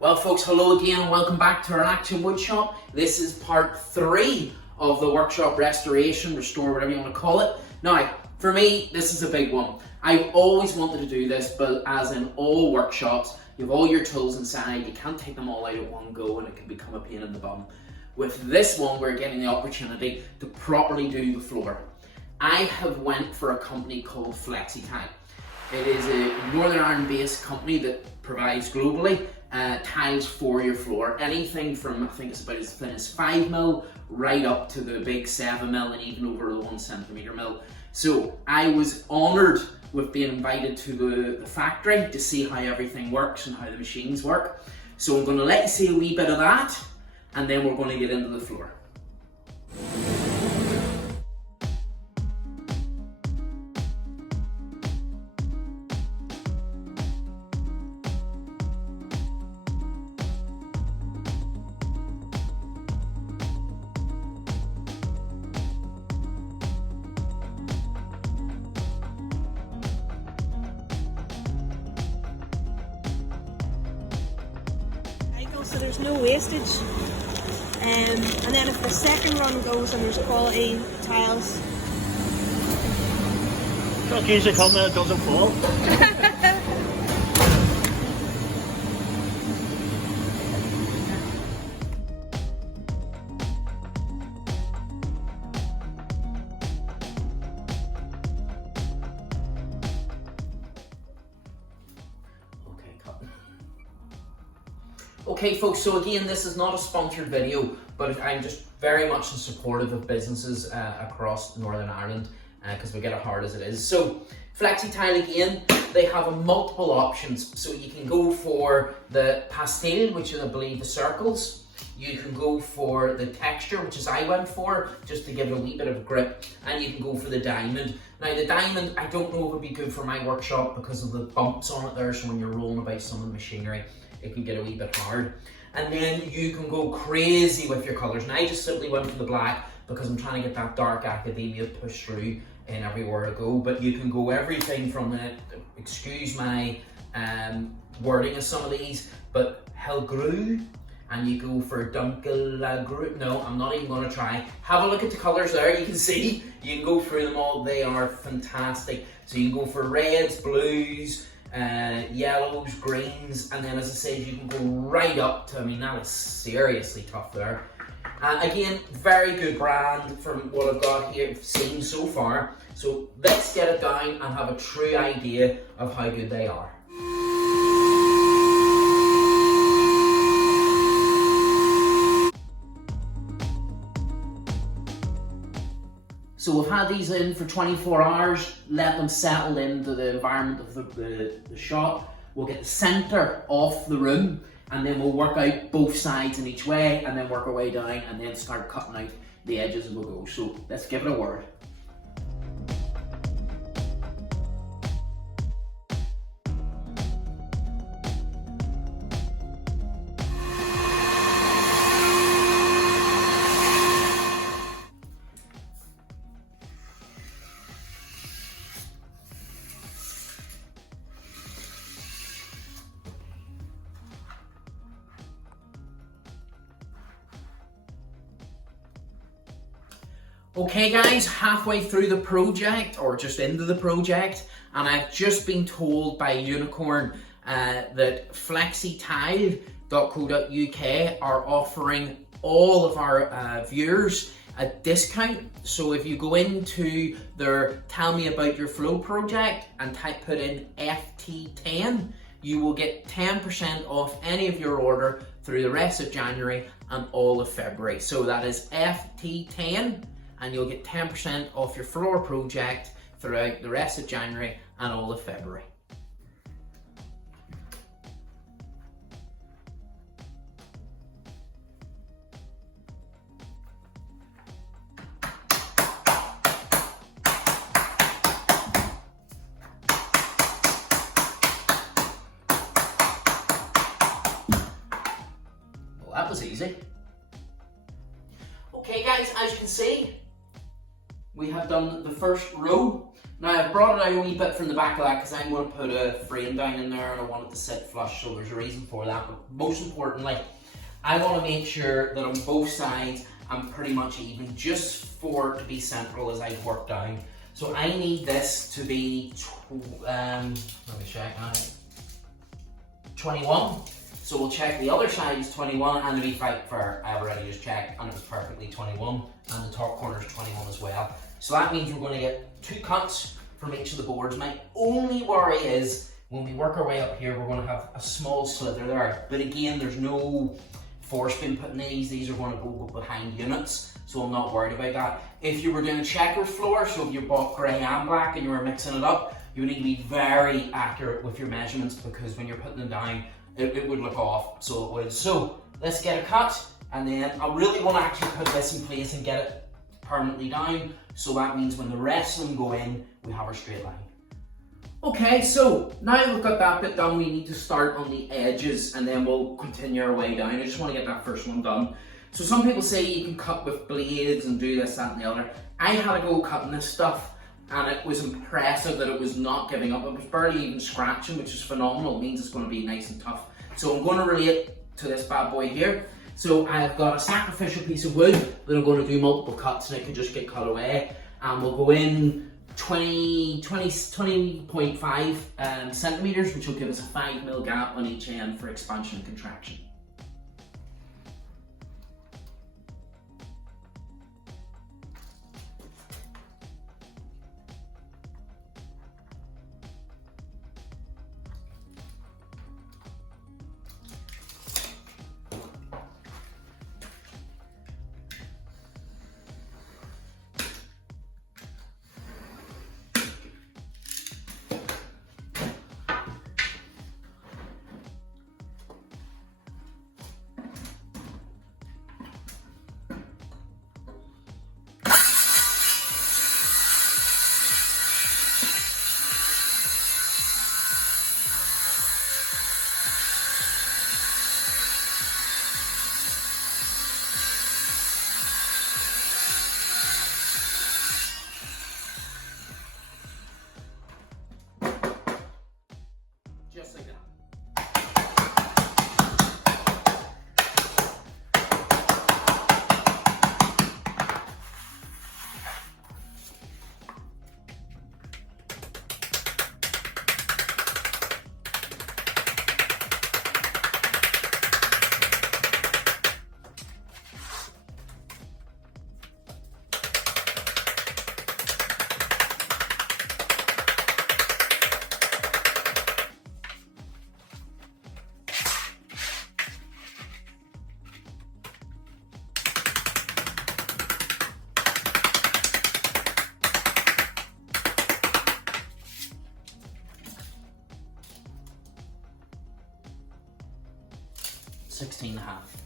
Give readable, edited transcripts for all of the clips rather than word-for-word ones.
Well folks, hello again and welcome back to our Action Woodshop. This is part 3 of the workshop restoration, restore, whatever you want to call it. Now, for me, this is a big one. I've always wanted to do this, but as in all workshops, you have all your tools inside, you can't take them all out at one go and it can become a pain in the bum. With this one, we're getting the opportunity to properly do the floor. I have went for a company called Flexi-Tile. It is a Northern Ireland based company that provides globally tiles for your floor. Anything from, I think it's about as thin as 5mm right up to the big 7mm and even over the 1cm mill. So I was honoured with being invited to the factory to see how everything works and how the machines work. So I'm going to let you see a wee bit of that and then we're going to get into the floor. So there's no wastage, and then if the second run goes and there's quality tiles, Not usually come there, it doesn't fall. Okay folks, so again, this is not a sponsored video, but I'm just very much in supportive of businesses across Northern Ireland because we get it hard as it is. So Flexi-Tile again, they have multiple options. So you can go for the pastel, which is I believe the circles. You can go for the texture, which is I went for, just to give it a wee bit of a grip. And you can go for the diamond. Now the diamond, I don't know if it would be good for my workshop because of the bumps on it there, so when you're rolling about some of the machinery, it can get a wee bit hard. And then you can go crazy with your colours. And I just simply went for the black because I'm trying to get that dark academia push through in everywhere I go. But you can go everything from the, excuse my wording of some of these, but Hellgru, and you go for Dunkelagru. No, I'm not even going to try. Have a look at the colours there, you can see. You can go through them all, they are fantastic. So you can go for reds, blues, yellows, greens, and then as I said, you can go right up to, I mean, that is seriously tough there. Again, very good brand from what I've got here, seen so far. So let's get it down and have a true idea of how good they are. So we've had these in for 24 hours, let them settle into the environment of the shop. We'll get the centre off the room and then we'll work out both sides in each way and then work our way down and then start cutting out the edges as we go. So let's give it a whirl. Okay guys, halfway through the project, or just into the project, and I've just been told by Unicorn that Flexi-Tile.co.uk are offering all of our viewers a discount. So if you go into their Tell Me About Your Flow project and put in FT10, you will get 10% off any of your order through the rest of January and all of February. So that is FT10. And you'll get 10% off your floor project throughout the rest of January and all of February. Well, that was easy. Okay guys, as you can see, we have done the first row. Now I've brought it out a wee bit from the back of that because I'm going to put a frame down in there and I want it to sit flush, so there's a reason for that. But most importantly, I want to make sure that on both sides I'm pretty much even, just for it to be central as I work down. So I need this to be, let me check now, 21. So we'll check the other side is 21, and to be fair, I already just checked and it was perfectly 21, and the top corner is 21 as well. So that means we're going to get 2 cuts from each of the boards. My only worry is when we work our way up here, we're going to have a small slither there. But again, there's no force being put in these are going to go behind units, so I'm not worried about that. If you were doing a checkers floor, so if you bought grey and black and you were mixing it up, you would need to be very accurate with your measurements, because when you're putting them down, it would look off, so it would. So let's get a cut, and then I really want to actually put this in place and get it permanently down, so that means when the rest of them go in, we have our straight line. Okay, so now we've got that bit done, we need to start on the edges and then we'll continue our way down. I just want to get that first one done. So some people say you can cut with blades and do this, that and the other. I had to go cutting this stuff and it was impressive that it was not giving up. It was barely even scratching, which is phenomenal. It means it's going to be nice and tough. So I'm going to relate to this bad boy here. So I've got a sacrificial piece of wood that I'm going to do multiple cuts and it can just get cut away. And we'll go in 20.5 centimeters, which will give us a 5mm gap on each end for expansion and contraction. Just like that. Sixteen and a half.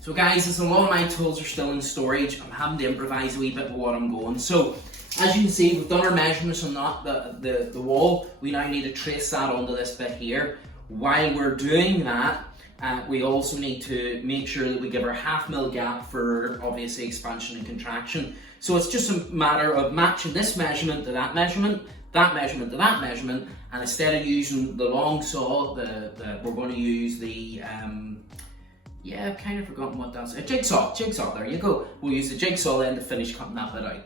So guys, as a lot of my tools are still in storage, I'm having to improvise a wee bit with what I'm going. So as you can see, we've done our measurements on the wall. We now need to trace that onto this bit here. While we're doing that, we also need to make sure that we give our 0.5mm gap for obviously expansion and contraction. So it's just a matter of matching this measurement to that measurement, that measurement to that measurement, and instead of using the long saw, we're going to use the yeah, I've kind of forgotten what that's. A jigsaw, there you go. We'll use the jigsaw then to finish cutting that bit out.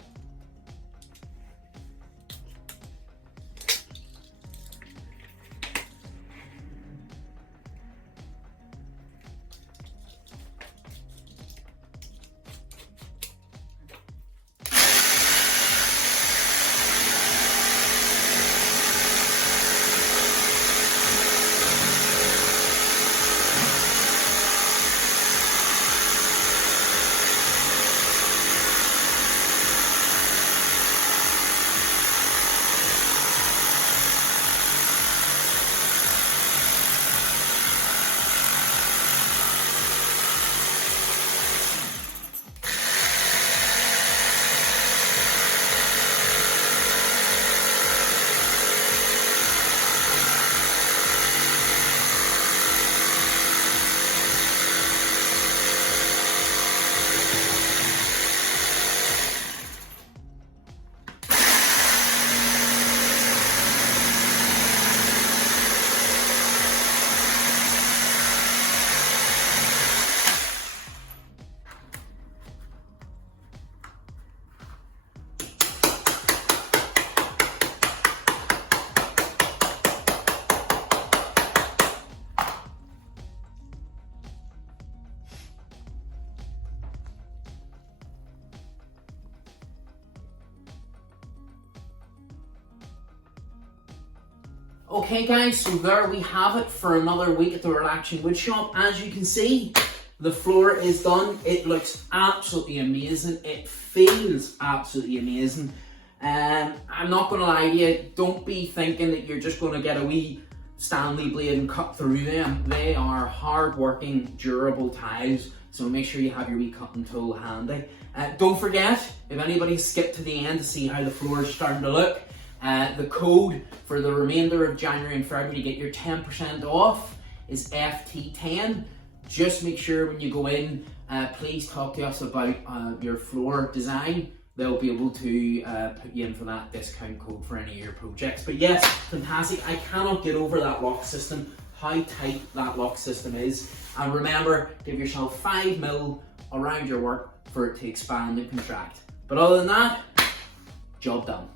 Okay guys, so there we have it for another week at the Relaxing Wood Shop. As you can see, the floor is done. It looks absolutely amazing. It feels absolutely amazing. I'm not going to lie to you, don't be thinking that you're just going to get a wee Stanley blade and cut through them. They are hard-working, durable tiles, so make sure you have your wee cutting tool handy. Don't forget, if anybody skipped to the end to see how the floor is starting to look, the code for the remainder of January and February to get your 10% off is FT10. Just make sure when you go in, please talk to us about your floor design. They'll be able to put you in for that discount code for any of your projects. But yes, fantastic. I cannot get over that lock system, how tight that lock system is. And remember, give yourself 5 mil around your work for it to expand and contract. But other than that, job done.